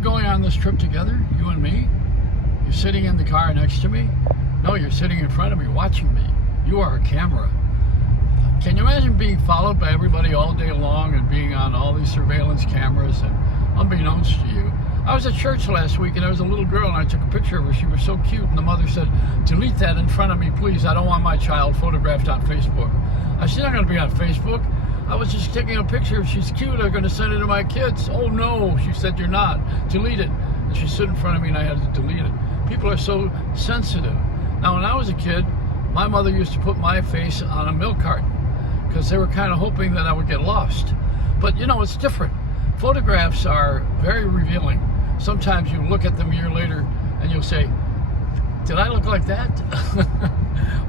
going on this trip together, you and me? You're sitting in the car next to me? No, you're sitting in front of me watching me. You are a camera. Can you imagine being followed by everybody all day long and being on all these surveillance cameras and unbeknownst to you? I was at church last week and there was a little girl and I took a picture of her. She was so cute and the mother said, delete that in front of me, please. I don't want my child photographed on Facebook. I said, she's not going to be on Facebook. I was just taking a picture. If she's cute, I'm going to send it to my kids. Oh no, she said, you're not. Delete it. And she stood in front of me and I had to delete it. People are so sensitive. Now, when I was a kid, my mother used to put my face on a milk carton because they were kind of hoping that I would get lost. But you know, it's different. Photographs are very revealing. Sometimes you look at them a year later and you'll say, did I look like that?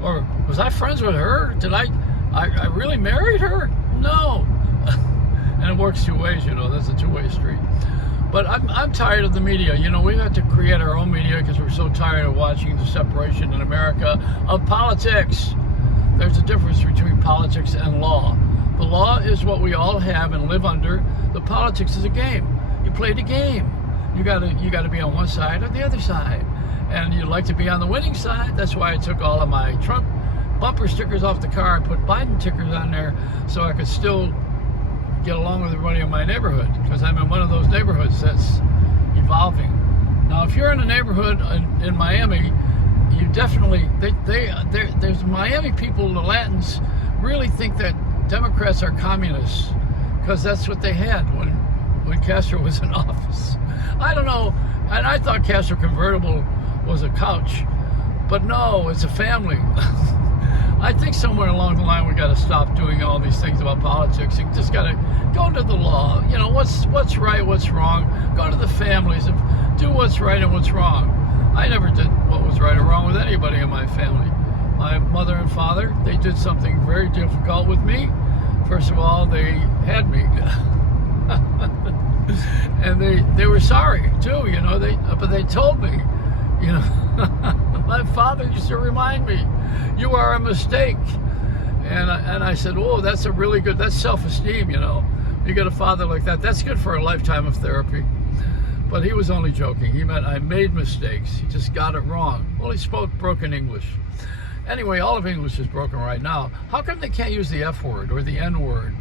Or was I friends with her? Did I really married her? No. And it works two ways, you know, that's a two-way street. But I'm tired of the media. You know, we've had to create our own media because we're so tired of watching the separation in America of politics. There's a difference between politics and law. The law is what we all have and live under. The politics is a game. You play the game. You gotta be on one side or the other side. And you'd like to be on the winning side. That's why I took all of my Trump bumper stickers off the car and put Biden stickers on there so I could still get along with everybody in my neighborhood, because I'm in one of those neighborhoods that's evolving. Now, if you're in a neighborhood in Miami, you definitely, there's Miami people, the Latins, really think that Democrats are communists, because that's what they had when Castro was in office. I don't know, and I thought Castro convertible was a couch, but no, it's a family. I think somewhere along the line we got to stop doing all these things about politics and just got to go to the law. You know, what's right, what's wrong. Go to the families and do what's right and what's wrong. I never did what was right or wrong with anybody in my family. My mother and father, they did something very difficult with me. First of all, they had me. And they were sorry too, you know, but they told me, you know, my father used to remind me, you are a mistake. And I said, oh, that's a really good, that's self-esteem, you know. You get a father like that, that's good for a lifetime of therapy. But he was only joking. He meant I made mistakes. He just got it wrong. Well, he spoke broken English. Anyway, all of English is broken right now. How come they can't use the F word or the N word?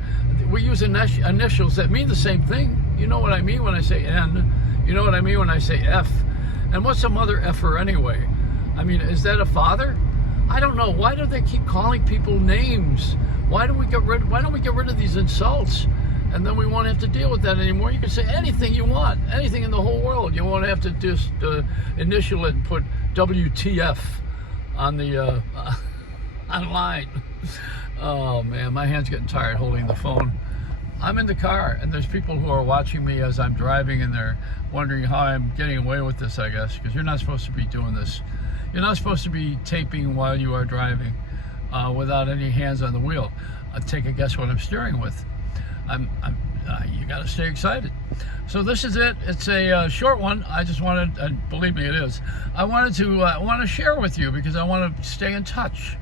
We use initials that mean the same thing. You know what I mean when I say N. You know what I mean when I say F. And what's a mother effer anyway? I mean, is that a father? I don't know. Why do they keep calling people names? Why don't we get rid of these insults? And then we won't have to deal with that anymore. You can say anything you want, anything in the whole world. You won't have to just initial it and put WTF on the online. Oh man, my hand's getting tired holding the phone. I'm in the car and there's people who are watching me as I'm driving and they're wondering how I'm getting away with this, I guess, because you're not supposed to be doing this. You're not supposed to be taping while you are driving without any hands on the wheel. Take a guess what I'm steering with. You got to stay excited. So this is it. It's a short one. I just wanted, believe me, it is. I wanted to share with you because I want to stay in touch.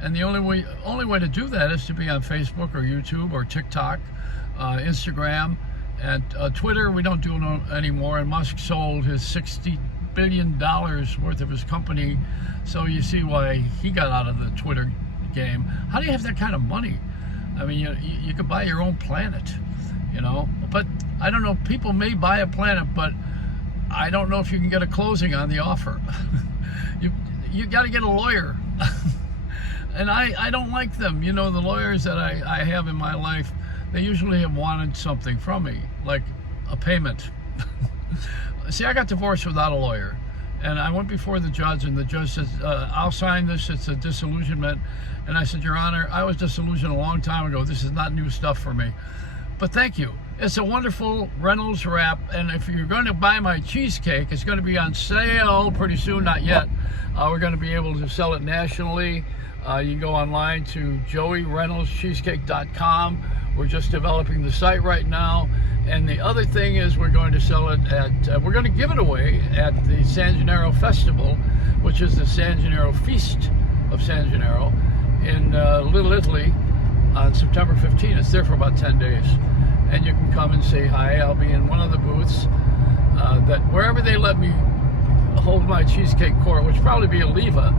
And the only way to do that is to be on Facebook or YouTube or TikTok, Instagram, and Twitter. We don't do no anymore. And Musk sold his $60 billion worth of his company. So you see why he got out of the Twitter game. How do you have that kind of money? I mean, you could buy your own planet, you know. But I don't know. People may buy a planet, but I don't know if you can get a closing on the offer. You got to get a lawyer. And I don't like them. You know, the lawyers that I have in my life, they usually have wanted something from me, like a payment. See, I got divorced without a lawyer. And I went before the judge, and the judge says, I'll sign this, it's a disillusionment. And I said, Your Honor, I was disillusioned a long time ago. This is not new stuff for me. But thank you. It's a wonderful Reynolds wrap, and if you're going to buy my cheesecake, it's going to be on sale pretty soon, not yet. We're going to be able to sell it nationally. You can go online to joeyreynolds.cheesecake.com. We're just developing the site right now. And the other thing is we're going to sell it at, we're going to give it away at the San Gennaro Festival, which is the San Gennaro Feast of San Gennaro in Little Italy on September 15th. It's there for about 10 days. And you can come and say hi. I'll be in one of the booths. that wherever they let me hold my cheesecake court, which probably be Oliva,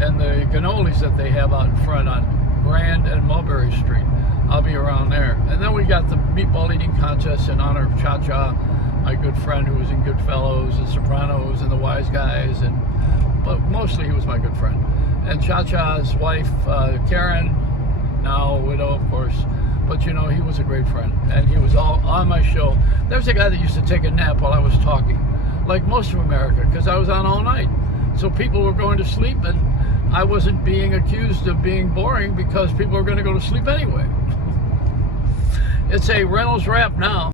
and the cannolis that they have out in front on Grand and Mulberry Street, I'll be around there. And then we got the meatball eating contest in honor of Cha-Cha, my good friend who was in Goodfellas and Sopranos and The Wise Guys, but mostly he was my good friend. And Cha-Cha's wife, Karen, now a widow, of course, but you know, he was a great friend, and he was all on my show. There was a guy that used to take a nap while I was talking, like most of America, because I was on all night. So people were going to sleep, and I wasn't being accused of being boring because people were going to go to sleep anyway. It's a Reynolds Wrap now.